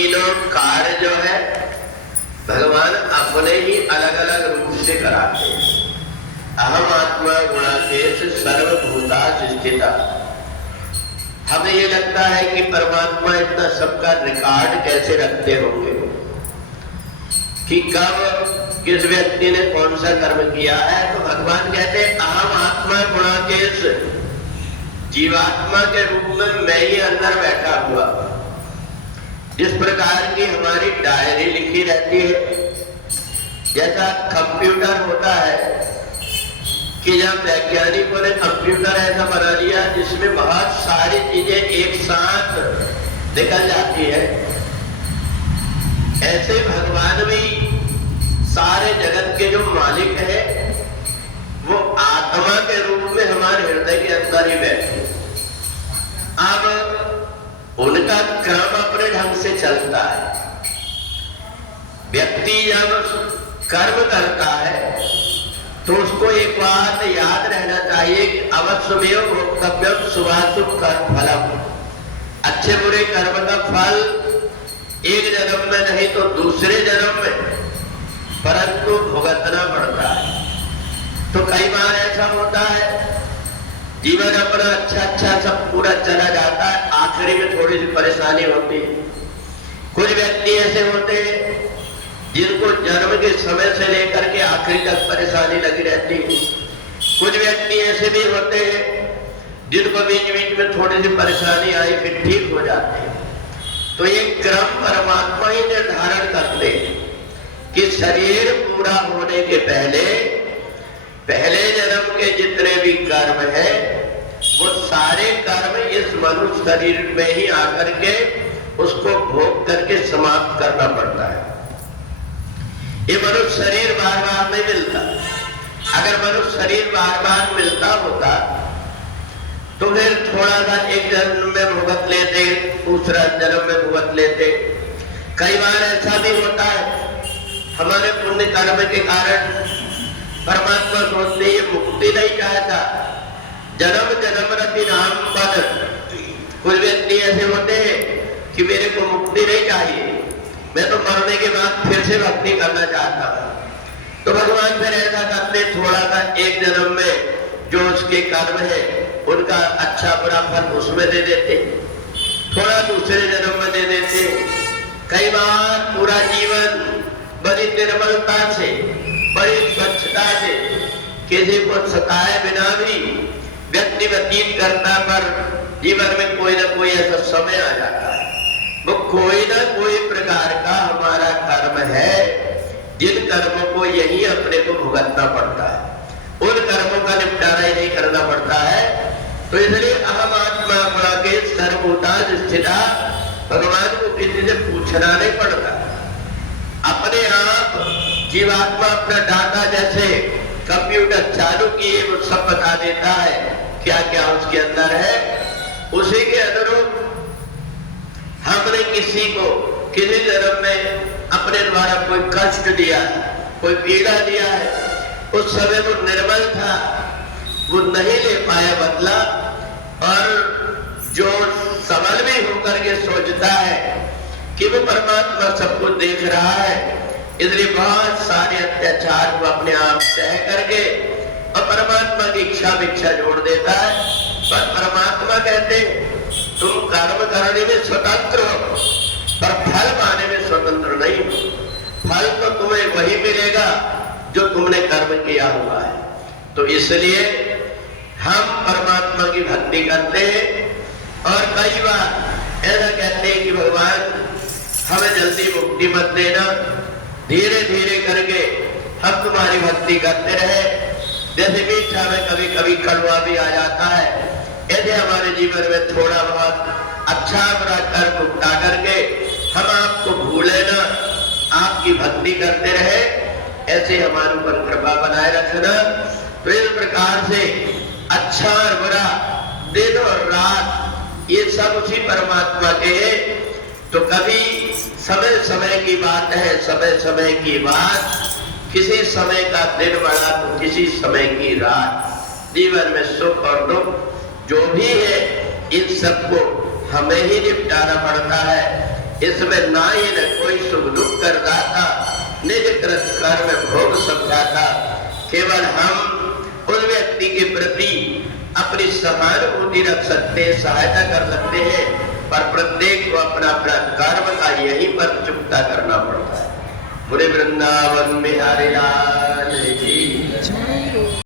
तीनों कार्य जो है भगवान अपने ही अलग अलग रूप से कराते हैं। अहम आत्मा गुणाकेश सर्वभूता स्थिता। हमें ये लगता है कि परमात्मा इतना सबका रिकॉर्ड कैसे रखते होंगे कि कब किस व्यक्ति ने कौन सा कर्म किया है। तो भगवान कहते हैं अहम आत्मा गुणाकेश, जीवात्मा के रूप में मैं ही अंदर बैठा हुआ। जिस प्रकार की हमारी डायरी लिखी रहती है, जैसा कंप्यूटर होता है कि जब वैज्ञानिकों ने कंप्यूटर ऐसा बना लिया जिसमें बहुत सारी चीजें एक साथ निकल जाती है, ऐसे भगवान भी सारे जगत के जो मालिक है वो आत्मा के रूप में हमारे हृदय के अंदर ही बैठे। अब उनका क्रम अपने ढंग से चलता है। व्यक्ति जब कर्म करता है तो उसको एक बात याद रहना चाहिए कि अवश्यमेव भोक्तव्यम शुभाशुभ कर्म फलम। अच्छे बुरे कर्म का फल एक जन्म में नहीं तो दूसरे जन्म में परंतु भुगतना पड़ता है। तो कई बार ऐसा होता है जीवन अपना अच्छा सब पूरा चला जाता है, आखिरी में थोड़ी सी परेशानी होती है। कुछ व्यक्ति ऐसे होते हैं जिनको जन्म के समय से लेकर के आखिरी तक परेशानी लगी रहती है। कुछ व्यक्ति ऐसे भी होते हैं जिनको बीच बीच में थोड़ी सी परेशानी आई फिर ठीक हो जाते हैं। तो ये क्रम परमात्मा ही निर्धारण करते हैं कि शरीर पूरा होने के पहले जन्म के जितने भी कर्म है वो सारे कर्म इस मनुष्य शरीर में ही आकर के उसको भोग करके समाप्त करना पड़ता है। ये मनुष्य शरीर बार बार नहीं मिलता। अगर मनुष्य शरीर बार बार मिलता होता तो फिर थोड़ा सा एक जन्म में भुगत लेते, दूसरा जन्म में भुगत लेते। कई बार ऐसा भी होता है हमारे पुण्य कर्म के कारण परमात्मा सोचते ये मुक्ति नहीं चाहता, जन्म जन्म रति नाम पद। कुछ व्यक्ति ऐसे होते हैं कि मेरे को मुक्ति नहीं चाहिए, मैं तो मरने के बाद फिर से भक्ति करना चाहता हूं। तो भगवान फिर ऐसा करते थोड़ा सा एक जन्म में जो उसके कर्म है उनका अच्छा बुरा फल उसमें दे देते, थोड़ा दूसरे जन्म में दे देते। कई बार पूरा जीवन बड़ी निर्मलता से बड़ी स्वच्छता से किसी को सताए बिना भी व्यक्ति व्यतीत करता, पर जीवन में कोई ना कोई ऐसा समय आ जाता है वो कोई ना कोई प्रकार का हमारा कर्म है जिन कर्मों को यही अपने को भुगतना पड़ता है, उन कर्मों का निपटारा ही नहीं करना पड़ता है। तो इसलिए अहम आत्मा गुणाकेश सर्वभूता स्थिता, भगवान को किसी से पूछना नहीं पड़ता। अपने आप जीवात्मा अपना डाटा जैसे कंप्यूटर चालू किए वो सब बता देता है क्या क्या उसके अंदर है। उसी के अनुरूप हमने किसी को किसी जन्म में अपने द्वारा कोई कष्ट दिया, कोई पीड़ा दिया है, उस समय वो निर्मल था, वो नहीं ले पाया बदला, और जो सबल भी होकर के सोचता है कि वो परमात्मा सबको देख रहा है, इसलिए बहुत सारे अत्याचार को अपने आप सह करके और परमात्मा की इच्छा भिक्षा जोड़ देता है। पर परमात्मा कहते तुम कर्म करने में स्वतंत्र हो पर फल पाने में स्वतंत्र नहीं हो। फल तो तुम्हें वही मिलेगा जो तुमने कर्म किया हुआ है। तो इसलिए हम परमात्मा की भक्ति करते हैं और कई बार ऐसा कहते हैं कि भगवान हमें जल्दी मुक्ति मत देना, धीरे धीरे करके हम तुम्हारी भक्ति करते रहे। जैसे मीठा में कभी कभी कड़वा भी आ जाता है, ऐसे हमारे जीवन में थोड़ा बहुत अच्छा बुरा कर्म उठा करके हम आपको भूले ना, आपकी भक्ति करते रहे, ऐसे हमारे ऊपर कृपा बनाए रखना। तो इस प्रकार से अच्छा और बुरा, दिन और रात ये सब उसी परमात्मा के हैं। तो कभी समय समय की बात है, समय समय की बात, किसी समय का दिन बड़ा तो किसी समय की रात। जीवन में सुख और दुख जो भी है इन सबको हमें ही निपटाना पड़ता है। इसमें ना ये न कोई सुख दुख करदाता, निज कृत कर्म भोग समझाता। केवल हम उस व्यक्ति के प्रति अपनी सहानुभूति रख सकते हैं, सहायता कर सकते हैं, पर प्रत्येक को अपना अपना कर्म का यहीं पर चुकता करना पड़ता है। पूरे वृंदावन बिहारी लाल